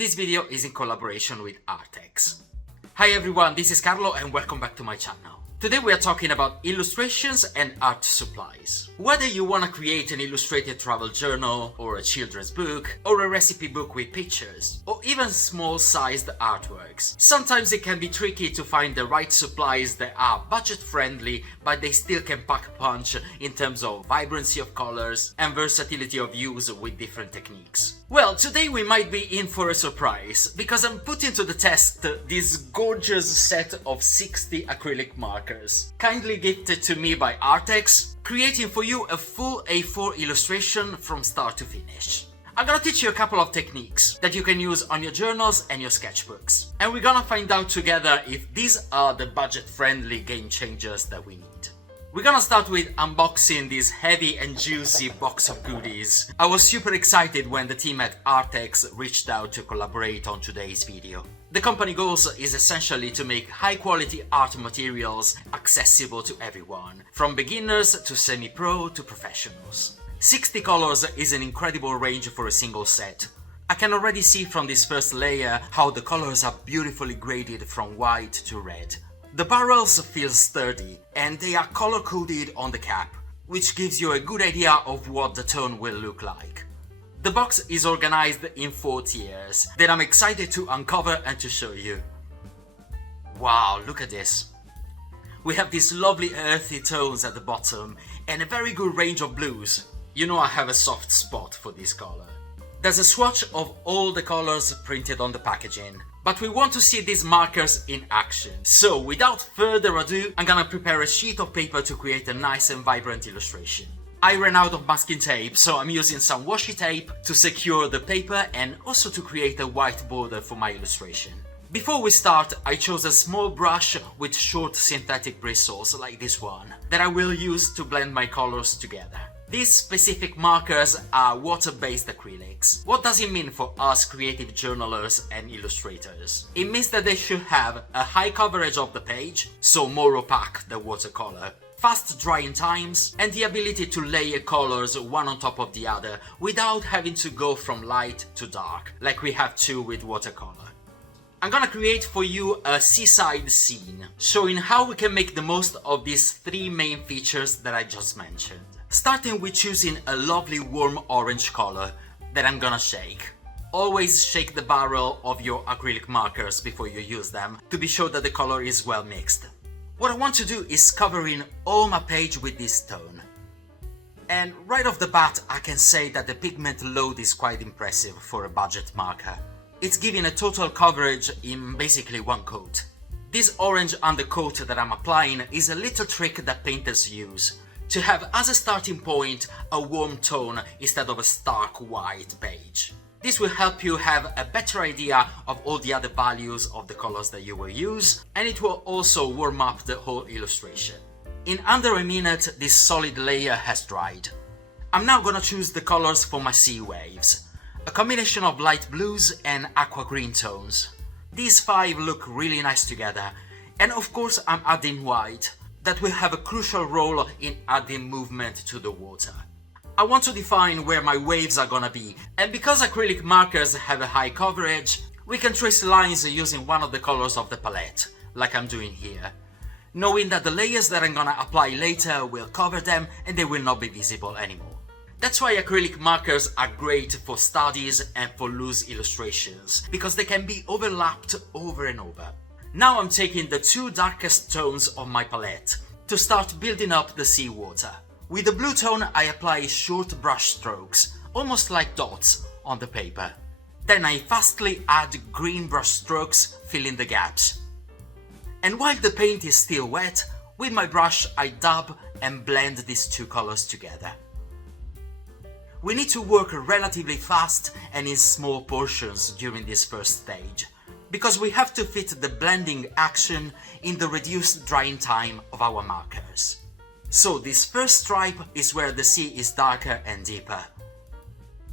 This video is in collaboration with Arrtx. Hi everyone, this is Carlo and welcome back to my channel. Today we are talking about illustrations and art supplies. Whether you want to create an illustrated travel journal, or a children's book, or a recipe book with pictures, or even small-sized artworks, sometimes it can be tricky to find the right supplies that are budget-friendly, but they still can pack a punch in terms of vibrancy of colors and versatility of use with different techniques. Well, today we might be in for a surprise, because I'm putting to the test this gorgeous set of 60 acrylic markers, kindly gifted to me by Arrtx, creating for you a full A4 illustration from start to finish. I'm gonna teach you a couple of techniques that you can use on your journals and your sketchbooks, and we're gonna find out together if these are the budget-friendly game changers that we need. We're gonna start with unboxing this heavy and juicy box of goodies. I was super excited when the team at Arrtx reached out to collaborate on today's video. The company goal is essentially to make high-quality art materials accessible to everyone, from beginners to semi-pro to professionals. 60 colors is an incredible range for a single set. I can already see from this first layer how the colors are beautifully graded from white to red. The barrels feel sturdy and they are color-coded on the cap, which gives you a good idea of what the tone will look like. The box is organized in 4 tiers that I'm excited to uncover and to show you. Wow, look at this. We have these lovely earthy tones at the bottom and a very good range of blues. You know I have a soft spot for this color. There's a swatch of all the colors printed on the packaging, but we want to see these markers in action. So without further ado, I'm gonna prepare a sheet of paper to create a nice and vibrant illustration. I ran out of masking tape, so I'm using some washi tape to secure the paper and also to create a white border for my illustration. Before we start, I chose a small brush with short synthetic bristles like this one that I will use to blend my colors together. These specific markers are water-based acrylics. What does it mean for us creative journalers and illustrators? It means that they should have a high coverage of the page, so more opaque than watercolor, fast drying times, and the ability to layer colors one on top of the other without having to go from light to dark, like we have to with watercolor. I'm gonna create for you a seaside scene, showing how we can make the most of these 3 main features that I just mentioned. Starting with choosing a lovely warm orange color that I'm gonna shake. Always shake the barrel of your acrylic markers before you use them to be sure that the color is well mixed. What I want to do is cover in all my page with this tone. And right off the bat I can say that the pigment load is quite impressive for a budget marker. It's giving a total coverage in basically one coat. This orange undercoat that I'm applying is a little trick that painters use, to have as a starting point a warm tone instead of a stark white page. This will help you have a better idea of all the other values of the colors that you will use, and it will also warm up the whole illustration. In under a minute, this solid layer has dried. I'm now gonna choose the colors for my sea waves, a combination of light blues and aqua green tones. These 5 look really nice together, and of course I'm adding white, that will have a crucial role in adding movement to the water. I want to define where my waves are gonna be, and because acrylic markers have a high coverage, we can trace lines using one of the colors of the palette, like I'm doing here, knowing that the layers that I'm gonna apply later will cover them and they will not be visible anymore. That's why acrylic markers are great for studies and for loose illustrations, because they can be overlapped over and over. Now I'm taking the 2 darkest tones of my palette to start building up the seawater. With the blue tone I apply short brush strokes, almost like dots, on the paper. Then I fastly add green brush strokes, filling the gaps. And while the paint is still wet, with my brush I dab and blend these 2 colors together. We need to work relatively fast and in small portions during this first stage, because we have to fit the blending action in the reduced drying time of our markers. So this first stripe is where the sea is darker and deeper.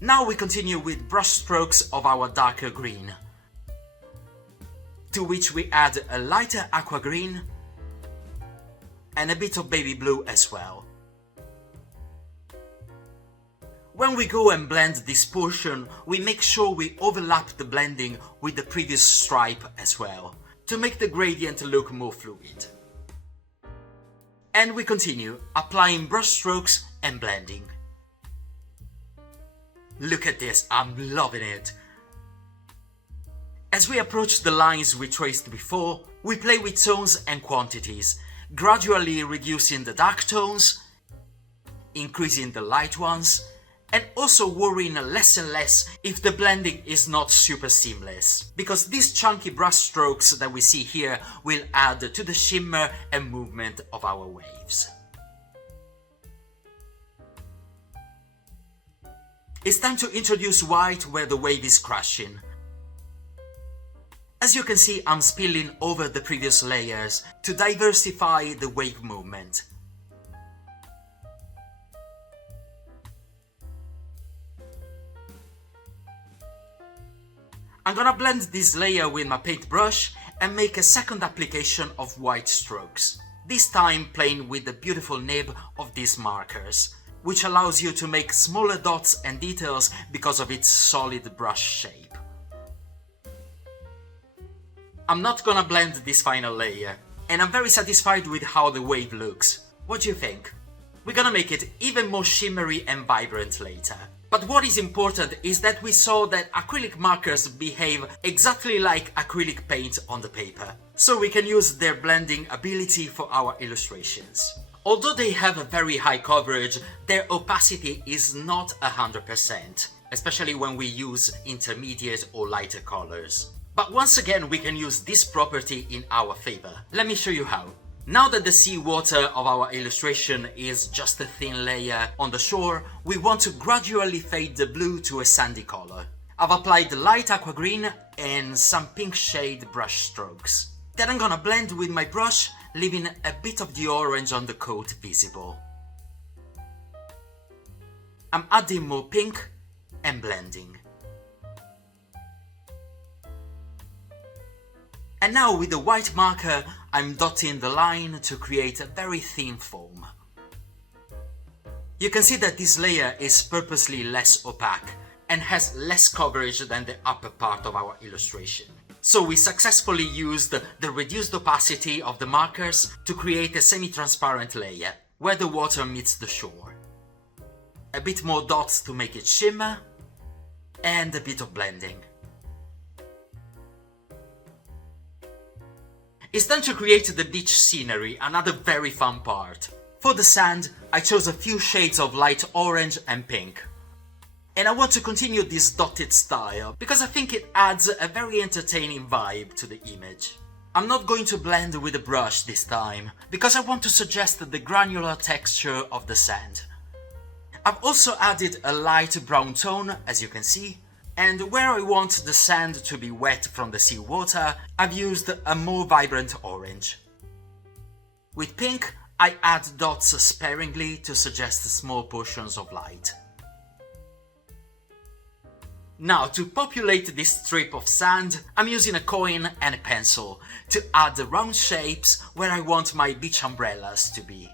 Now we continue with brush strokes of our darker green, to which we add a lighter aqua green and a bit of baby blue as well. When we go and blend this portion, we make sure we overlap the blending with the previous stripe as well, to make the gradient look more fluid. And we continue, applying brush strokes and blending. Look at this, I'm loving it! As we approach the lines we traced before, we play with tones and quantities, gradually reducing the dark tones, increasing the light ones, and also worrying less and less if the blending is not super seamless, because these chunky brush strokes that we see here will add to the shimmer and movement of our waves. It's time to introduce white where the wave is crashing. As you can see, I'm spilling over the previous layers to diversify the wave movement. I'm gonna blend this layer with my paintbrush and make a second application of white strokes, this time playing with the beautiful nib of these markers, which allows you to make smaller dots and details because of its solid brush shape. I'm not gonna blend this final layer, and I'm very satisfied with how the wave looks. What do you think? We're gonna make it even more shimmery and vibrant later. But what is important is that we saw that acrylic markers behave exactly like acrylic paint on the paper, so we can use their blending ability for our illustrations. Although they have a very high coverage, their opacity is not 100%, especially when we use intermediate or lighter colors. But once again, we can use this property in our favor. Let me show you how. Now that the seawater of our illustration is just a thin layer on the shore, we want to gradually fade the blue to a sandy color. I've applied light aqua green and some pink shade brush strokes. Then I'm gonna blend with my brush, leaving a bit of the orange on the coat visible. I'm adding more pink and blending. And now with the white marker, I'm dotting the line to create a very thin foam. You can see that this layer is purposely less opaque and has less coverage than the upper part of our illustration. So we successfully used the reduced opacity of the markers to create a semi-transparent layer, where the water meets the shore. A bit more dots to make it shimmer, and a bit of blending. It's time to create the beach scenery, another very fun part. For the sand, I chose a few shades of light orange and pink. And I want to continue this dotted style, because I think it adds a very entertaining vibe to the image. I'm not going to blend with a brush this time, because I want to suggest the granular texture of the sand. I've also added a light brown tone, as you can see, and where I want the sand to be wet from the seawater, I've used a more vibrant orange. With pink, I add dots sparingly to suggest small portions of light. Now, to populate this strip of sand, I'm using a coin and a pencil to add the round shapes where I want my beach umbrellas to be.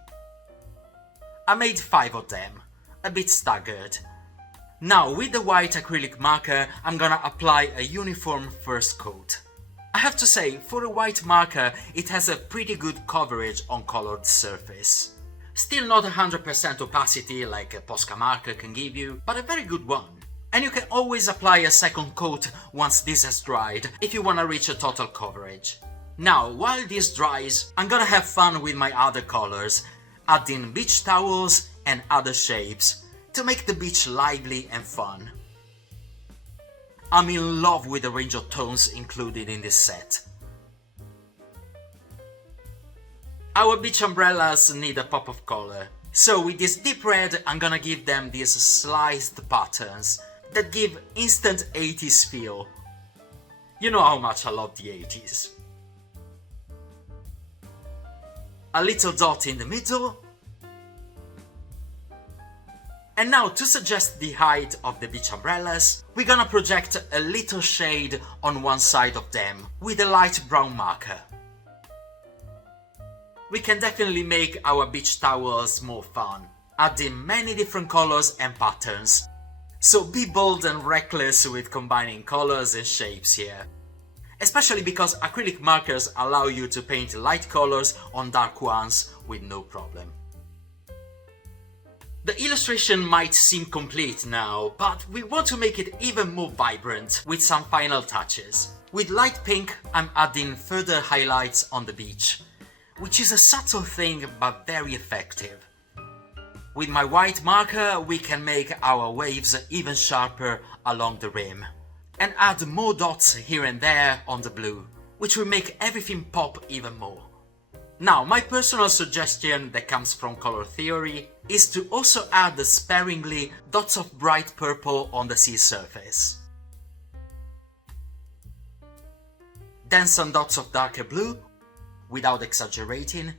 I made 5 of them, a bit staggered. Now, with the white acrylic marker, I'm gonna apply a uniform first coat. I have to say, for a white marker, it has a pretty good coverage on colored surface. Still not 100% opacity like a Posca marker can give you, but a very good one. And you can always apply a second coat once this has dried, if you wanna reach a total coverage. Now, while this dries, I'm gonna have fun with my other colors, adding beach towels and other shapes, to make the beach lively and fun. I'm in love with the range of tones included in this set. Our beach umbrellas need a pop of color, so with this deep red I'm gonna give them these sliced patterns that give instant 80s feel. You know how much I love the 80s. A little dot in the middle. And now, to suggest the height of the beach umbrellas, we're gonna project a little shade on one side of them with a light brown marker. We can definitely make our beach towels more fun, adding many different colors and patterns, So be bold and reckless with combining colors and shapes here. Especially because acrylic markers allow you to paint light colors on dark ones with no problem. The illustration might seem complete now, but we want to make it even more vibrant with some final touches. With light pink, I'm adding further highlights on the beach, which is a subtle thing but very effective. With my white marker, we can make our waves even sharper along the rim, and add more dots here and there on the blue, which will make everything pop even more. Now, my personal suggestion that comes from color theory is to also add sparingly dots of bright purple on the sea surface. Then some dots of darker blue, without exaggerating.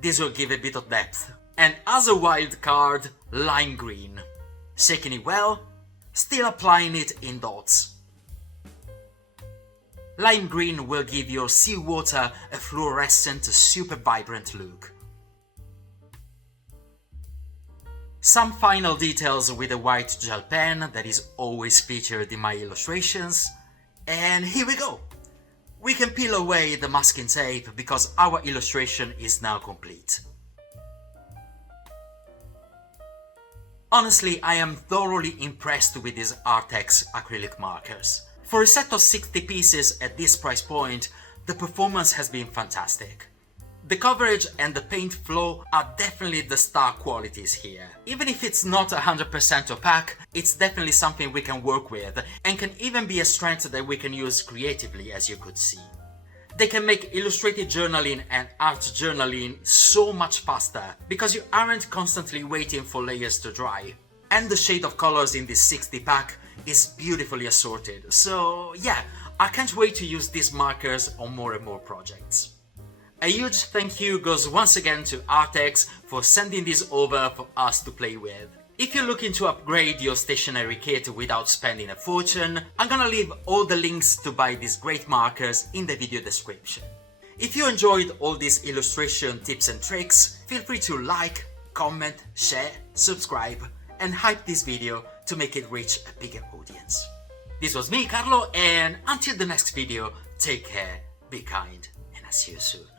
This will give a bit of depth. And as a wild card, lime green. Shaking it well, still applying it in dots. Lime green will give your seawater a fluorescent, super vibrant look. Some final details with a white gel pen that is always featured in my illustrations. And here we go! We can peel away the masking tape because our illustration is now complete. Honestly, I am thoroughly impressed with these ARRTX acrylic markers. For a set of 60 pieces at this price point, the performance has been fantastic. The coverage and the paint flow are definitely the star qualities here. Even if it's not 100% opaque, it's definitely something we can work with and can even be a strength that we can use creatively, as you could see. They can make illustrated journaling and art journaling so much faster because you aren't constantly waiting for layers to dry. And the shade of colors in this 60 pack is beautifully assorted, so yeah, I can't wait to use these markers on more and more projects. A huge thank you goes once again to Arrtx for sending this over for us to play with. If you're looking to upgrade your stationery kit without spending a fortune, I'm gonna leave all the links to buy these great markers in the video description. If you enjoyed all these illustration tips and tricks, feel free to like, comment, share, subscribe, and hype this video to make it reach a bigger audience. This was me, Carlo, and until the next video, take care, be kind, and I'll see you soon.